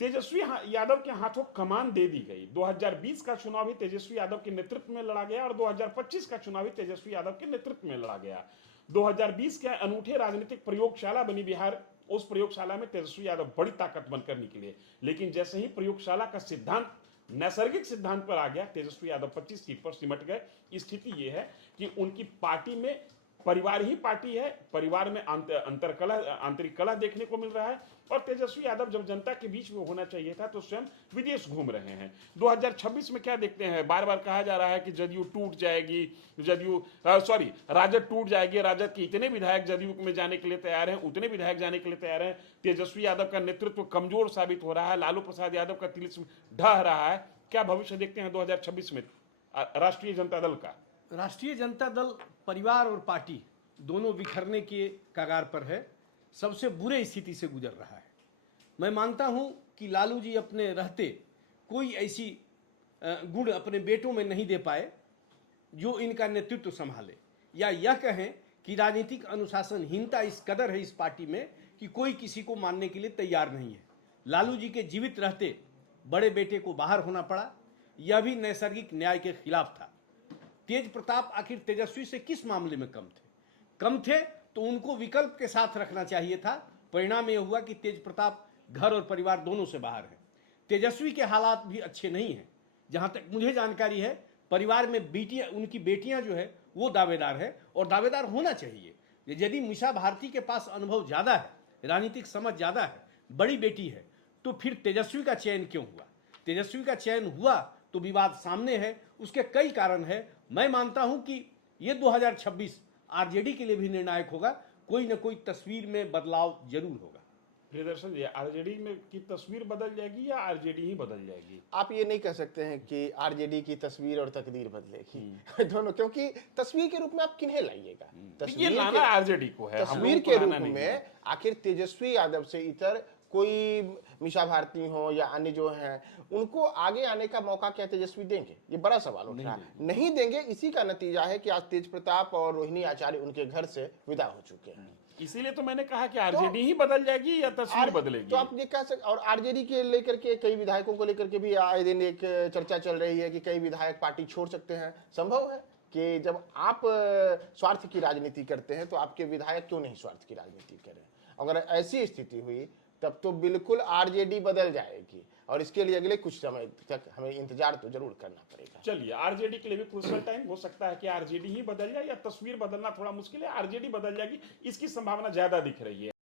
तेजस्वी यादव के हाथों कमान दे दी गई। 2020 का चुनाव भी तेजस्वी यादव के नेतृत्व में लड़ा गया और 2025 का चुनाव भी तेजस्वी यादव के नेतृत्व में लड़ा गया। 2020 के अनूठे राजनीतिक प्रयोगशाला बनी बिहार, उस प्रयोगशाला में तेजस्वी यादव बड़ी ताकत बनकर निकले, लेकिन जैसे ही प्रयोगशाला का सिद्धांत नैसर्गिक सिद्धांत पर आ गया, तेजस्वी यादव 25 सीट पर सिमट गए। स्थिति यह है कि उनकी पार्टी में परिवार ही पार्टी है, परिवार में आंतरिक कलह देखने को मिल रहा है और तेजस्वी यादव जब जनता के बीच में होना चाहिए था तो स्वयं विदेश घूम रहे हैं। 2026 में क्या देखते हैं, बार बार कहा जा रहा है कि जदयू टूट जाएगी, राजद टूट जाएगी, राजद के इतने विधायक जदयू में जाने के लिए तैयार हैं, उतने विधायक जाने के लिए तैयार हैं। तेजस्वी यादव का नेतृत्व कमजोर साबित हो रहा है, लालू प्रसाद यादव का तिलिस्म ढह रहा है। क्या भविष्य देखते हैं 2026 में राष्ट्रीय जनता दल का? राष्ट्रीय जनता दल परिवार और पार्टी दोनों बिखरने के कगार पर है, सबसे बुरे स्थिति से गुजर रहा है। मैं मानता हूं कि लालू जी अपने रहते कोई ऐसी गुण अपने बेटों में नहीं दे पाए जो इनका नेतृत्व संभाले, या यह कहें कि राजनीतिक अनुशासनहीनता इस कदर है इस पार्टी में कि कोई किसी को मानने के लिए तैयार नहीं है। लालू जी के जीवित रहते बड़े बेटे को बाहर होना पड़ा, यह भी नैसर्गिक न्याय के खिलाफ था। तेज प्रताप आखिर तेजस्वी से किस मामले में कम थे तो उनको विकल्प के साथ रखना चाहिए था। परिणाम यह हुआ कि तेज प्रताप घर और परिवार दोनों से बाहर है। तेजस्वी के हालात भी अच्छे नहीं हैं। जहां तक मुझे जानकारी है, परिवार में उनकी बेटियां जो है वो दावेदार है और दावेदार होना चाहिए। यदि मीसा भारती के पास अनुभव ज़्यादा है, राजनीतिक समझ ज़्यादा है, बड़ी बेटी है, तो फिर तेजस्वी का चयन क्यों हुआ? तेजस्वी का चयन हुआ तो विवाद सामने है, उसके कई कारण है। मैं मानता हूं कि ये 2026 आरजेडी के लिए भी निर्णायक होगा। कोई न कोई तस्वीर में बदलाव जरूर होगा। प्रियदर्शन जी, आरजेडी में की तस्वीर बदल जाएगी या आरजेडी ही बदल जाएगी? आप ये नहीं कह सकते हैं कि आरजेडी की तस्वीर और तकदीर बदलेगी दोनों, क्योंकि तस्वीर के रूप में आप किन्हें लाइएगा? ये लाना आरजेडी को है, तस्वीर के रूप में आखिर तेजस्वी यादव से इतर कोई मीसा भारती हो या अन्य जो हैं, उनको आगे आने का मौका क्या तेजस्वी देंगे? ये बड़ा सवाल उठ रहा है। नहीं देंगे। इसी का नतीजा है कि आज तेज प्रताप और रोहिणी आचार्य उनके घर से विदा हो चुके हैं। इसीलिए तो मैंने कहा कि आरजेडी ही बदल जाएगी या तस्वीर बदलेगी। तो आप ये कह सकते, और आरजेडी के लेकर के कई विधायकों को लेकर के भी आए दिन एक चर्चा चल रही है कि कई विधायक पार्टी छोड़ सकते हैं। संभव है कि जब आप स्वार्थ की राजनीति करते हैं तो आपके विधायक क्यों नहीं स्वार्थ की राजनीति करें? अगर ऐसी स्थिति हुई तब तो बिल्कुल आरजेडी बदल जाएगी और इसके लिए अगले कुछ समय तक हमें इंतजार तो जरूर करना पड़ेगा। चलिए, आरजेडी के लिए भी क्रूशियल टाइम हो सकता है कि आरजेडी ही बदल जाए, या तस्वीर बदलना थोड़ा मुश्किल है, आरजेडी बदल जाएगी, इसकी संभावना ज्यादा दिख रही है।